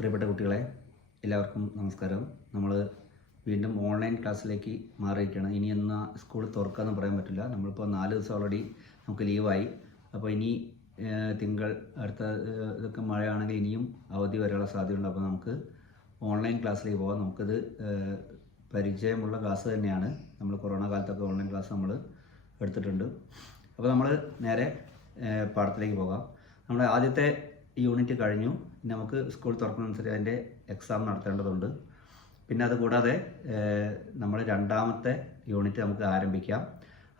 പ്രിയപ്പെട്ട കുട്ടികളെ, എല്ലാവർക്കും നമസ്കാരം. നമ്മൾ വീണ്ടും ഓൺലൈൻ ക്ലാസ്സിലേക്ക് മാറിയിരിക്കുകയാണ്. ഇനി എന്നാ സ്കൂൾ തുറക്കാമെന്ന് പറയാൻ പറ്റില്ല. നമ്മളിപ്പോൾ 4 ദിവസം ഓൾറെഡി നമുക്ക് ലീവായി. അപ്പോൾ ഇനി തിങ്കൾ അടുത്ത ഇതൊക്കെ മഴയാണെങ്കിൽ ഇനിയും അവധി വരാനുള്ള സാധ്യതയുണ്ട്. അപ്പോൾ നമുക്ക് ഓൺലൈൻ ക്ലാസ്സിലേക്ക് പോകാം. നമുക്കിത് പരിചയമുള്ള ക്ലാസ് തന്നെയാണ്. നമ്മൾ കൊറോണ കാലത്തൊക്കെ ഓൺലൈൻ ക്ലാസ് നമ്മൾ എടുത്തിട്ടുണ്ട്. അപ്പോൾ നമ്മൾ നേരെ പാഠത്തിലേക്ക് പോകാം. നമ്മുടെ ആദ്യത്തെ യൂണിറ്റ് കഴിഞ്ഞു. നമുക്ക് സ്കൂൾ തുറക്കുന്നതനുസരിച്ച് അതിൻ്റെ എക്സാം നടത്തേണ്ടതുണ്ട്. പിന്നെ അതുകൂടാതെ നമ്മൾ രണ്ടാമത്തെ യൂണിറ്റ് നമുക്ക് ആരംഭിക്കാം.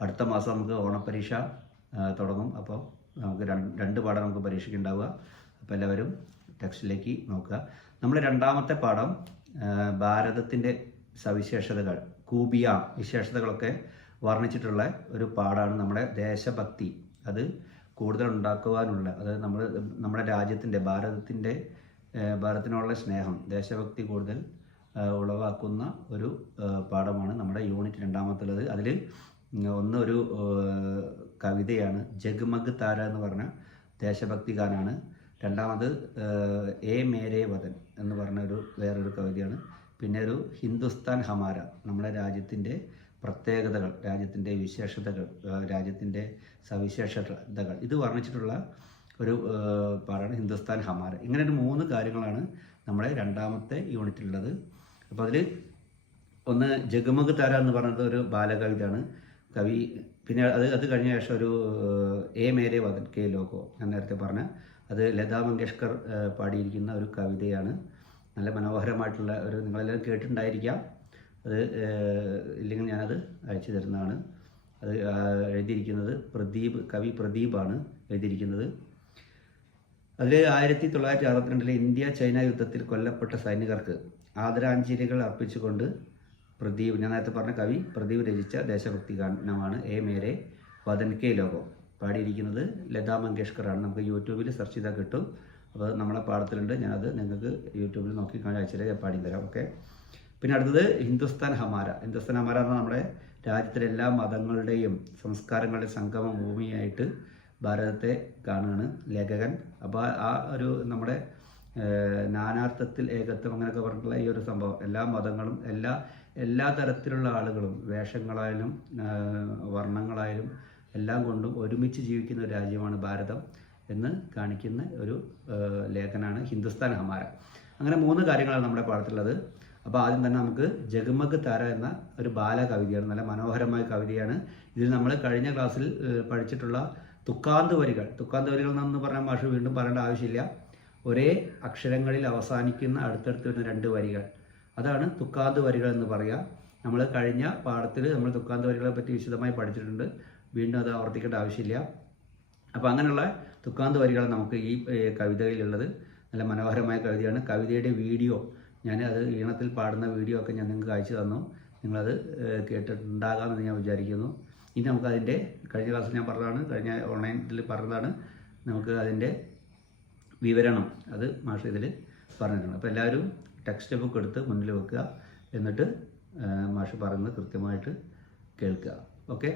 അടുത്ത മാസം നമുക്ക് ഓണപ്പരീക്ഷ തുടങ്ങും. അപ്പോൾ നമുക്ക് രണ്ട് പാഠം നമുക്ക് പരീക്ഷയ്ക്ക് ഉണ്ടാവുക. അപ്പോൾ എല്ലാവരും ടെക്സ്റ്റിലേക്ക് നോക്കുക. നമ്മൾ രണ്ടാമത്തെ പാഠം ഭാരതത്തിൻ്റെ സവിശേഷതകൾ, കൂബിയ വിശേഷതകളൊക്കെ വർണ്ണിച്ചിട്ടുള്ള ഒരു പാഠമാണ്. നമ്മുടെ ദേശഭക്തി അത് കൂടുതൽ ഉണ്ടാക്കുവാനുള്ള, അതായത് നമ്മുടെ രാജ്യത്തിൻ്റെ ഭാരതത്തിനുള്ള സ്നേഹം, ദേശഭക്തി കൂടുതൽ ഉളവാക്കുന്ന ഒരു പാഠമാണ് നമ്മുടെ യൂണിറ്റ് രണ്ടാമത്തുള്ളത്. അതിൽ ഒരു കവിതയാണ്, ജഗ്മഗ് താര എന്ന് പറഞ്ഞ ദേശഭക്തി ഗാനാണ്. രണ്ടാമത് എ മേരെ വതൻ എന്ന് പറഞ്ഞ വേറൊരു കവിതയാണ്. പിന്നെ ഒരു ഹിന്ദുസ്ഥാൻ ഹമാര, നമ്മുടെ രാജ്യത്തിൻ്റെ പ്രത്യേകതകൾ, രാജ്യത്തിൻ്റെ വിശേഷതകൾ, രാജ്യത്തിൻ്റെ സവിശേഷതകൾ ഇത് വർണ്ണിച്ചിട്ടുള്ള ഒരു പാഠമാണ് ഹിന്ദുസ്ഥാൻ ഹമാര. ഇങ്ങനെ ഒരു 3 കാര്യങ്ങളാണ് നമ്മുടെ രണ്ടാമത്തെ യൂണിറ്റിലുള്ളത്. അപ്പോൾ അതിൽ ഒന്ന് ജഗ്മഗ് താര എന്ന് പറഞ്ഞത് ഒരു ബാലകവിതയാണ്. കവി പിന്നെ അത് കഴിഞ്ഞ ശേഷം ഒരു എ മേരെ വതൻ കെ ലോകോ, ഞാൻ നേരത്തെ പറഞ്ഞ അത് ലതാ മങ്കേഷ്കർ പാടിയിരിക്കുന്ന ഒരു കവിതയാണ്. നല്ല മനോഹരമായിട്ടുള്ള നിങ്ങളെല്ലാവരും കേട്ടിട്ടുണ്ടായിരിക്കാം. അത് ഇല്ലെങ്കിൽ ഞാനത് അയച്ചു തരുന്നതാണ്. അത് എഴുതിയിരിക്കുന്നത് കവി പ്രദീപാണ് എഴുതിയിരിക്കുന്നത്. അതിൽ 1962 ഇന്ത്യ ചൈന യുദ്ധത്തിൽ കൊല്ലപ്പെട്ട സൈനികർക്ക് ആദരാഞ്ജലികൾ അർപ്പിച്ചുകൊണ്ട് ഞാൻ നേരത്തെ പറഞ്ഞ കവി പ്രദീപ് രചിച്ച ദേശഭക്തി ഗാനമാണ് എ മേരെ വതൻ കെ ലോകോ. പാടിയിരിക്കുന്നത് ലതാ മങ്കേഷ്കറാണ്. നമുക്ക് യൂട്യൂബിൽ സെർച്ച് ചെയ്താൽ കിട്ടും. അപ്പോൾ നമ്മളെ പാഠത്തിലുണ്ട്. ഞാനത് നിങ്ങൾക്ക് യൂട്യൂബിൽ നോക്കി അയച്ചാൽ ഞാൻ പാടിത്തരാം. ഓക്കെ. പിന്നെ അടുത്തത് ഹിന്ദുസ്ഥാൻ ഹമാര. ഹിന്ദുസ്ഥാൻ ഹമാര എന്ന് പറഞ്ഞാൽ നമ്മുടെ രാജ്യത്തിലെ എല്ലാ മതങ്ങളുടെയും സംസ്കാരങ്ങളുടെയും സംഗമ ഭൂമിയായിട്ട് ഭാരതത്തെ കാണുകയാണ് ലേഖകൻ. അപ്പോൾ ആ ഒരു നമ്മുടെ നാനാർത്ഥത്തിൽ ഏകത്വം അങ്ങനെയൊക്കെ പറഞ്ഞിട്ടുള്ള ഈ ഒരു സംഭവം, എല്ലാ മതങ്ങളും എല്ലാ തരത്തിലുള്ള ആളുകളും വേഷങ്ങളായാലും വർണ്ണങ്ങളായാലും എല്ലാം കൊണ്ടും ഒരുമിച്ച് ജീവിക്കുന്ന ഒരു രാജ്യമാണ് ഭാരതം എന്ന് കാണിക്കുന്ന ഒരു ലേഖനാണ് ഹിന്ദുസ്ഥാൻ ഹമാര. അങ്ങനെ 3 കാര്യങ്ങളാണ് നമ്മുടെ പാഠത്തിലുള്ളത്. അപ്പോൾ ആദ്യം തന്നെ നമുക്ക് ജഗ്മഗ് താര എന്ന ഒരു ബാലകവിതയാണ്. നല്ല മനോഹരമായ കവിതയാണ്. ഇതിൽ നമ്മൾ കഴിഞ്ഞ ക്ലാസ്സിൽ പഠിച്ചിട്ടുള്ള തുക്കാന്ത് വരികൾ എന്ന് പറഞ്ഞാൽ മാഷ് വീണ്ടും പറയേണ്ട ആവശ്യമില്ല. ഒരേ അക്ഷരങ്ങളിൽ അവസാനിക്കുന്ന അടുത്തടുത്ത് വരുന്ന 2 വരികൾ, അതാണ് തുക്കാന്ത് വരികൾ എന്ന് പറയുക. നമ്മൾ കഴിഞ്ഞ പാഠത്തിൽ നമ്മൾ തുക്കാന്ത് വരികളെ പറ്റി വിശദമായി പഠിച്ചിട്ടുണ്ട്. വീണ്ടും അത് ആവർത്തിക്കേണ്ട ആവശ്യമില്ല. അപ്പോൾ അങ്ങനെയുള്ള തുക്കാന്ത് വരികൾ നമുക്ക് ഈ കവിതയിലുള്ളത്. നല്ല മനോഹരമായ കവിതയാണ്. കവിതയുടെ വീഡിയോ അത് ഈണത്തിൽ പാടുന്ന വീഡിയോ ഒക്കെ ഞാൻ നിങ്ങൾക്ക് അയച്ചു തന്നു. നിങ്ങളത് കേട്ടിട്ടുണ്ടാകാമെന്ന് ഞാൻ വിചാരിക്കുന്നു. ഇനി നമുക്കതിൻ്റെ കഴിഞ്ഞ ക്ലാസ്സിൽ ഞാൻ പറഞ്ഞതാണ്, കഴിഞ്ഞ ഓൺലൈനിൽ പറഞ്ഞതാണ്, നമുക്ക് അതിൻ്റെ വിവരണം അത് മാഷ് ഇതിൽ പറഞ്ഞിട്ടുണ്ട്. അപ്പോൾ എല്ലാവരും ടെക്സ്റ്റ് ബുക്ക് എടുത്ത് മുന്നിൽ വെക്കുക. എന്നിട്ട് മാഷ് പറയുന്നത് കൃത്യമായിട്ട് കേൾക്കുക. ഓക്കെ.